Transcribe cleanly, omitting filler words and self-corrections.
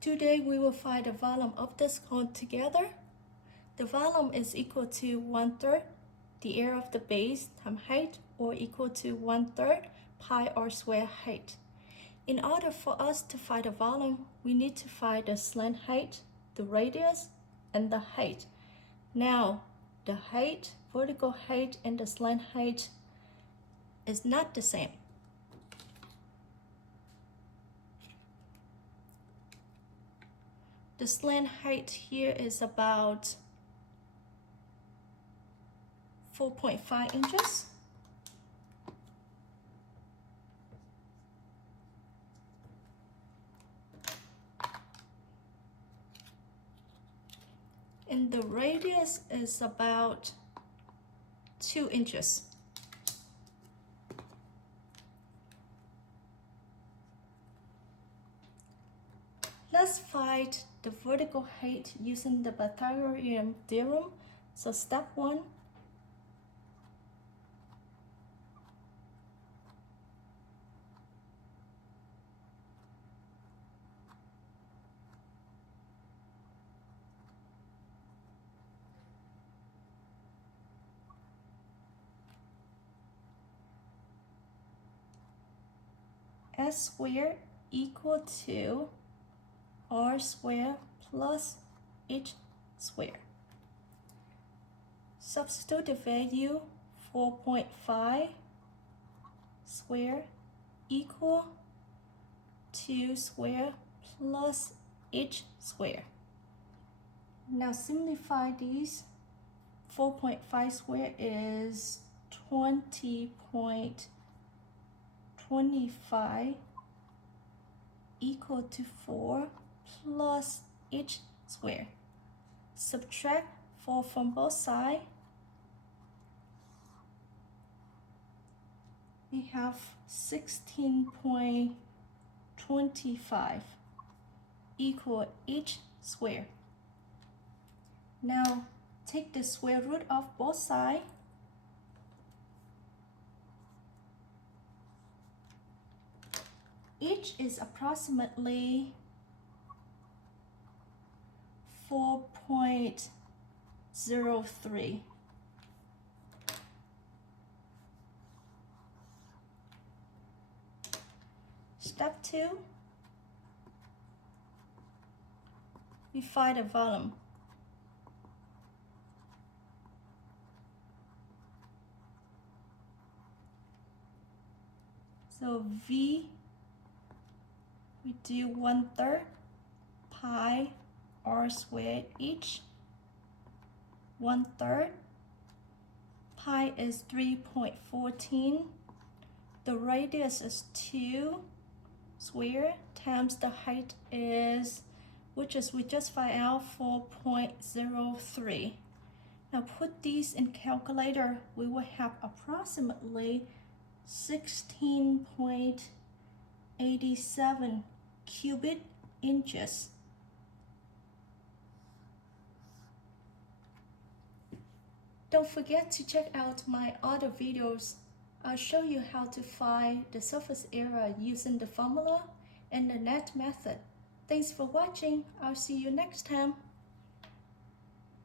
Today we will find the volume of this cone together. The volume is equal to 1/3 the area of the base times height, or equal to 1/3 pi r squared height. In order for us to find the volume, we need to find the slant height, the radius, and the height. Now, the height, vertical height, and the slant height is not the same. The slant height here is about 4.5 inches. And the radius is about 2 inches. Let's find the vertical height using the Pythagorean Theorem. So step 1, S squared equal to R squared plus H squared. Substitute the value 4.5 squared equal 2 squared plus H squared. Now simplify these. 4.5 squared is 20.25 equal to 4 plus H squared. Subtract 4 from both sides. We have 16.25 equal H squared. Now take the square root of both sides. H is approximately 4.03. Step 2, we find the volume. So V, we do 1/3 pi r squared each. 1/3 pi is 3.14. The radius is 2 squared times the height is, which is we just find out, 4.03. Now put these in calculator. We will have approximately 16.87 cubic inches. Don't forget to check out my other videos. I'll show you how to find the surface area using the formula and the net method. Thanks for watching. I'll see you next time.